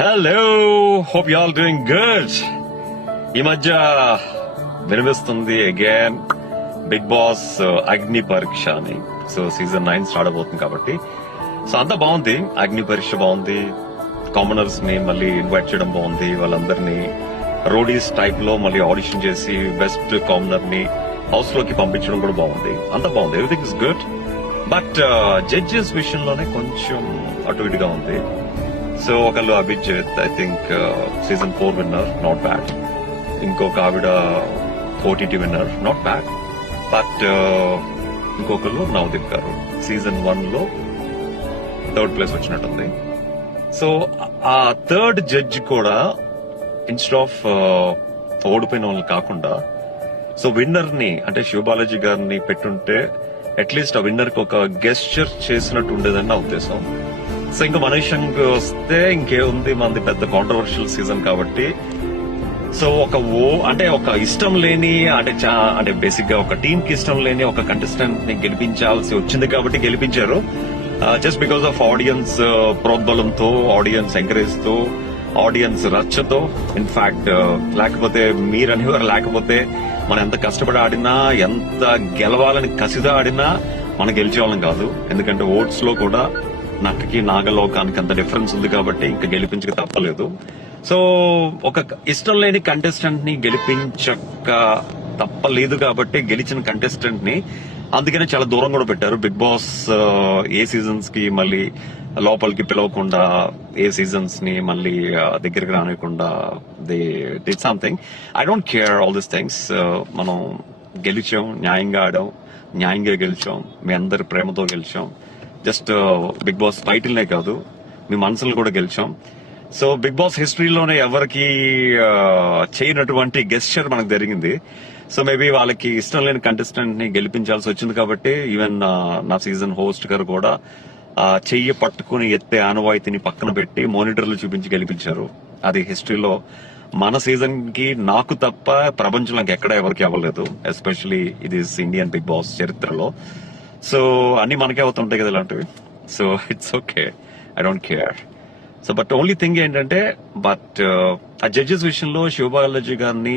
Hello hope you all doing good ఈ మధ్య వినిపిస్తుంది అగైన్ బిగ్ బాస్ అగ్ని పరీక్ష అని. సో సీజన్ నైన్ స్టార్ట్ అవుతుంది కాబట్టి. సో అంతా బాగుంది. అగ్ని పరీక్ష బాగుంది. కామనర్స్ని మళ్ళీ ఇన్వైట్ చేయడం బాగుంది. వాళ్ళందరినీ రోడీస్ టైప్లో మళ్ళీ ఆడిషన్ చేసి బెస్ట్ కామనర్ని హౌస్లోకి పంపించడం కూడా బాగుంది. అంతా బాగుంది. Everything is good but judges విషయంలోనే కొంచెం అటు ఇటుగా ఉంది. సో ఒకళ్ళు Abhijeet I think season four winner not bad ఇంకొక ఆవిడ OTT winner not bad but ఇంకొకళ్ళు నవదీప్ గారు. సీజన్ వన్లో థర్డ్ ప్లేస్ వచ్చినట్టుంది. సో ఆ థర్డ్ జడ్జ్ కూడా ఇన్స్టెడ్ ఆఫ్ uh, ఓడిపోయిన వాళ్ళు కాకుండా సో విన్నర్ని అంటే శివబాలాజీ గారిని పెట్టుంటే అట్లీస్ట్ ఆ విన్నర్కి ఒక గెస్చర్ చేసినట్టు ఉండేదని నా ఉద్దేశం. సో ఇంకా మనీషంగ్ వస్తే ఇంకేముంది మనది పెద్ద కాంట్రవర్షియల్ సీజన్ కాబట్టి. సో ఒక ఓ అంటే ఒక ఇష్టం లేని అంటే చా- అంటే బేసిక్గా ఒక టీమ్కి ఇష్టం లేని ఒక కంటెస్టెంట్ని గెలిపించాల్సి వచ్చింది కాబట్టి గెలిపించారు. జస్ట్ బికాస్ ఆఫ్ ఆడియన్స్ ప్రోద్బలంతో ఆడియన్స్ ఎంకరేజ్తో ఆడియన్స్ రచ్చతో ఇన్ఫాక్ట్ uh, లేకపోతే మీరు అనేవారు లేకపోతే మనం ఎంత కష్టపడి ఆడినా ఎంత గెలవాలని కసిదా ఆడినా మనం గెలిచేవాళ్ళం కాదు. ఎందుకంటే ఓట్స్లో కూడా నక్కకి నాగలోకానికి అంత డిఫరెన్స్ ఉంది కాబట్టి ఇంకా గెలిపించక తప్పలేదు. సో ఒక ఇష్టం లేని కంటెస్టెంట్ని గెలిపించక తప్పలేదు కాబట్టి గెలిచిన కంటెస్టెంట్ని అందుకనే చాలా దూరం కూడా పెట్టారు. బిగ్ బాస్ ఏ సీజన్స్కి మళ్ళీ లోపలికి పిలవకుండా ఏ సీజన్స్ని మళ్ళీ దగ్గరికి రానివ్వకుండా they did something I don't care all this things మనం గెలిచాం న్యాయంగా ఆడాం న్యాయంగా గెలిచాం మీ అందరి ప్రేమతో గెలిచాం. జస్ట్ బిగ్ బాస్ టైటిల్నే కాదు. మీ మనసులు కూడా గెలిచాం. సో బిగ్ బాస్ హిస్టరీలోనే ఎవరికి uh, చేయనటువంటి గెస్చర్ మనకు జరిగింది. సో మేబీ వాళ్ళకి ఇష్టం లేని కంటెస్టెంట్ని గెలిపించాల్సి వచ్చింది కాబట్టి ఈవెన్ uh, నా సీజన్ హోస్ట్ గారు కూడా ఆ చెయ్యి పట్టుకుని ఎత్తే ఆనవాయితీని పక్కన పెట్టి మానిటర్లు చూపించి గెలిపించారు. అది హిస్టరీలో మన సీజన్కి నాకు తప్ప ప్రపంచంలో ఎక్కడ ఎవరికి అవ్వలేదు. ఎస్పెషలీ ఇది ఇండియన్ బిగ్ బాస్ చరిత్రలో. సో అన్ని మనకే అవుతుంటాయి కదా ఇలాంటివి. So it's okay I don't care so but only thing ఏంటంటే బట్ uh, ఆ జడ్జెస్ విషయంలో శివబాలాజీ గారిని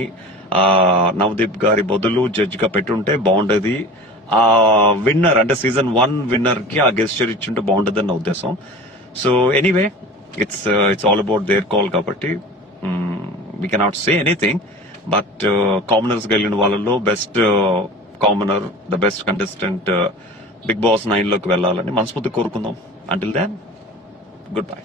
నవదీప్ గారి బదులు జడ్జ్గా పెట్టుంటే బాగుండేది. ఆ విన్నర్ అంటే సీజన్ వన్ విన్నర్కి ఆ గెస్చర్ ఇచ్చుంటే బాగుంటది నా ఉద్దేశం so anyway it's it's all about their call కాబట్టి we cannot say anything but commoners వెళ్ళిన వాళ్ళలో best commoner the best contestant Bigg Boss నైన్లోకి వెళ్ళాలని మనస్ఫూర్తి కోరుకుందాం. అంటిల్ దాన్ గుడ్ బై